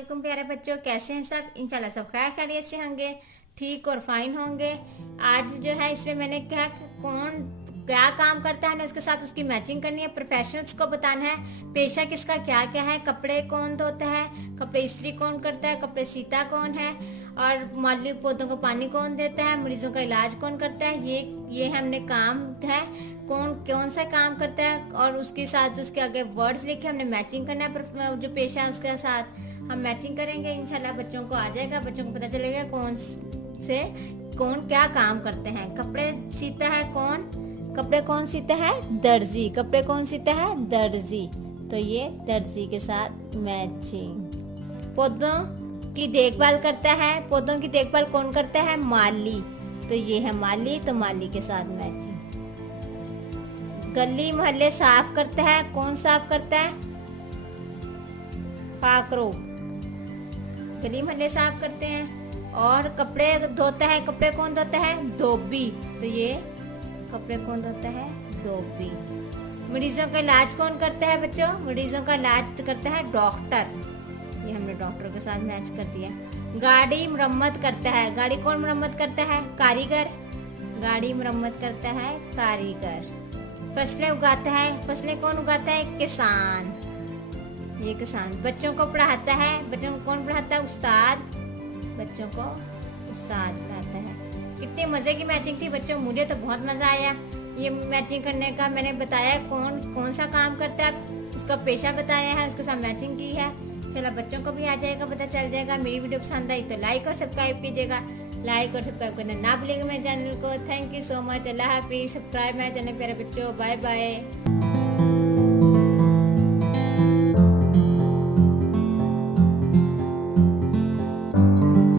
वालेकुम प्यारे बच्चों, कैसे हैं सब। इंशाल्लाह सब खैर खैरियत से होंगे, ठीक और फाइन होंगे। आज जो है इसमें मैंने क्या कौन क्या काम करता है ना उसके साथ उसकी मैचिंग करनी है। प्रोफेशनल्स को बताना है पेशा किसका क्या क्या है, कपड़े कौन धोता है, कपड़े इस्त्री कौन करता है, कपड़े सीता कौन है, और माली पौधों को पानी कौन देता है, मरीजों का इलाज कौन करता है। ये हमने काम है कौन कौन सा काम करता है, और उसके साथ उसके आगे वर्ड्स लिखे हमने मैचिंग करना है। जो पेशा है उसके साथ हम मैचिंग करेंगे। इंशाल्लाह बच्चों को आ जाएगा, बच्चों को पता चलेगा कौन क्या काम करते हैं। कपड़े सीता है कौन, कपड़े कौन सीता है, दर्जी। कपड़े कौन सीता है, दर्जी। तो ये दर्जी के साथ मैचिंग। पौधों की देखभाल करता है, पौधों की देखभाल कौन करता है, माली। तो ये है माली, तो माली के साथ मैचिंग। गली मोहल्ले साफ करता है, कौन साफ करता है, पाकरो। गली मोहल्ले साफ करते हैं। और कपड़े धोता है, कपड़े कौन धोता है, धोबी। तो ये कपड़े कौन धोता है, धोबी। मरीजों का इलाज कौन करता है बच्चों, मरीजों का इलाज करता है डॉक्टर। ये हमने डॉक्टर के साथ मैच कर दिया। गाड़ी मरम्मत करता है, गाड़ी कौन मरम्मत करता है, कारीगर। गाड़ी मरम्मत करता है कारीगर। फसलें उगाता है, फसलें कौन उगाता है, किसान। ये किसान। बच्चों को पढ़ाता है, बच्चों को कौन पढ़ाता है, उस्ताद। बच्चों को उस्ताद पढ़ाता है। कितनी मजे की मैचिंग थी बच्चों, मुझे तो बहुत मजा आया ये मैचिंग करने का। मैंने बताया कौन कौन सा काम करता है, उसका पेशा बताया है, उसके साथ मैचिंग की है। चलो बच्चों को भी आ जाएगा, पता चल जाएगा। मेरी वीडियो पसंद आई तो लाइक और सब्सक्राइब कीजिएगा। लाइक और सब्सक्राइब करना ना भूलिएगा मेरे चैनल को। Thank you so much. अल्लाह हाफिज़। सब्सक्राइब मेरे चैनल प्यारे बच्चों। Bye bye.